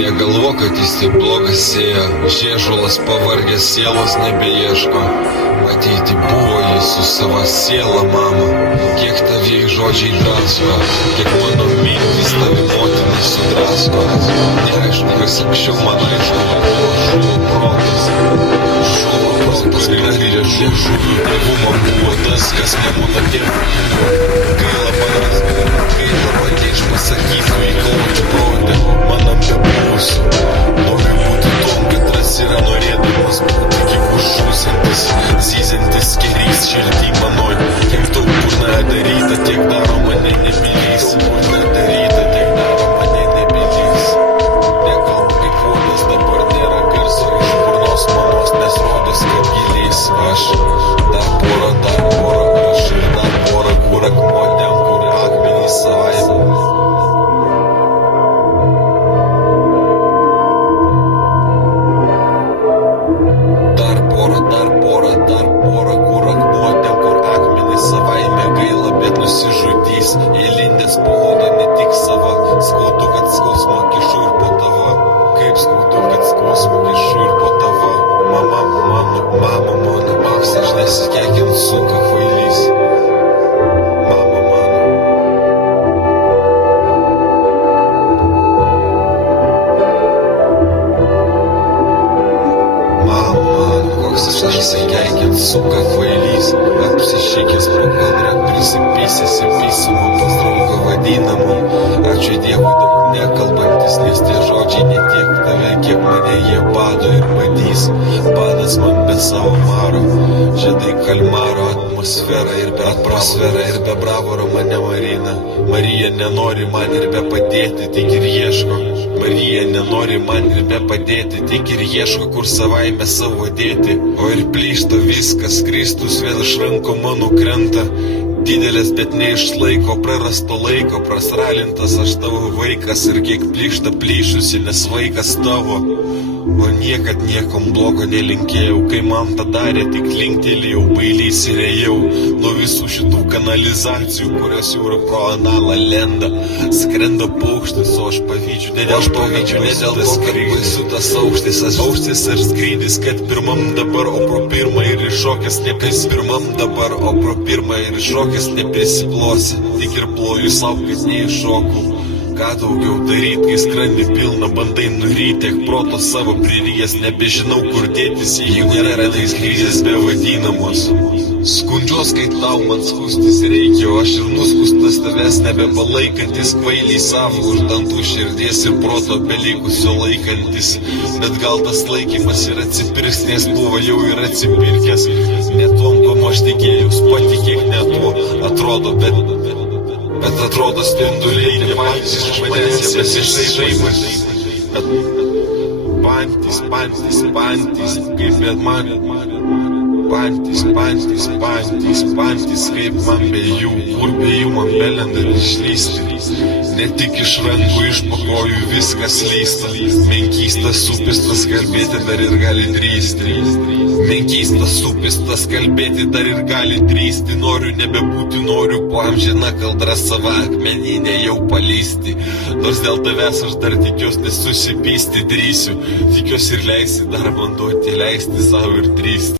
Negalvok, kad jis tik blogas sėja, žiežulas pavargęs sielos nebeieško. Ateiti buvo jis su savo siela, mama. Kiek taviai žodžiai drasko, kiek mano mintys tavi motinai sudrasko. Neaišku, kas anksčiau man aišku, žuvo protas. Žuvo protas, kai grįžė žuvų tėvumo buvo tas, kas nebūna tėvų. Gaila manęs, gaila bandėč pasakytų į kalvačių protę. Man apibūsiu, noriu būti tom, kad ras yra norėdamas būti kaip užžūsiantis, zyziantis kerys širdį manoj. Tiek daug kur nedaryta, tiek daro mane nemylys. Kur nedaryta, tiek daro mane nemylys. Nekalbu kaip vodas, dabar nėra garso iš burnos manos, nes rodos kaip gilys. Aš dar porą, aš ir dar porą, kur akmuotėm, kur akmenys savaime. Dar porą, kur akmuotėm, kur akmenys savaime. Gaila, bet nusižudys. Įlindęs po odą ne tik sava. Skaudu, kad skausmo kišu ir po tava. Kaip skaudu, kad skausmo kišu ir po tava. Mama mano, mapsi aš nesikėkint sunka kvailys. Mama mano. Koks aš nesikėkint sunka kvailys. Apsišykęs pro kadrą prisipysęs į pysumą pas draugą vadinamą. Ačiū Dievui daug nekalbantis, nes tie žodžiai ne tiek tave, kiek mane jie bado ir badys. Badas man be savo maro, žiedai kalmaro, atmosfera ir be atmosfera ir be bravoro mane marina. Marija nenori man ir be padėti, tik ir ieško. Marija nenori man ir be padėti, tik ir ieško, kur savaime savo dėti. O ir plyšta viskas, Kristus vėl iš rankų mano krenta. Didelės, bet neišlaiko prarasto laiko, prasralintas aš tavo vaikas ir kiek plyšta plyšusi, nes vaikas tavo. O niekad niekam blogo nelinkėjau, kai man tą darė, tik linktelėjau, bailys ir ėjau nuo visų šitų kanalizacijų, kurios jau pro analą lenda. Skrenda paukštis, o aš pavydžiu, ne dėl to, kad baisu tas aukštis ir skrydis, kad pirmam dabar, o pro pirmą ir iššokęs nepris. Pirmam dabar, o pro pirmą ir iššokęs neprisiplosi, tik ir ploju savo, kad neiššokau. Ką daugiau daryt, kai skrandį pilną bandai nuryti, tiek proto savo pririjęs, nebežinau kur dėtis, jeigu nėra tais krizės be vadinamos. Skundžiuos, kai tau man skustis reikia, o aš ir nuskustas tavęs nebepalaikantis, kvailiai savo už dantų širdies ir proto belikusio laikantis. Bet gal tas laikymas ir atsipirks, nes buvo jau ir atsipirkęs. Ne tuom, kom aš tikėjus, patikėk ne tuo, atrodo, bet atrodo spinduliai nepantys iš manęs besišaimas. Pantys, kaip bet man. Pantys, kaip man be jų, kur be jų man belenda išlysti. Ne tik iš rankų, iš pakojų viskas lysta. Menkystas, supistas, kalbėti dar ir gali drįsti. Menkystas, supistas, kalbėti dar ir gali drįsti. Noriu nebebūti, noriu po amžiną kaldrą savo akmeninę jau palysti. Nors dėl tavęs aš dar tikiuos nesusipysti drįsiu. Tikiuos ir leisi dar man duoti, leisti savo ir drįsti.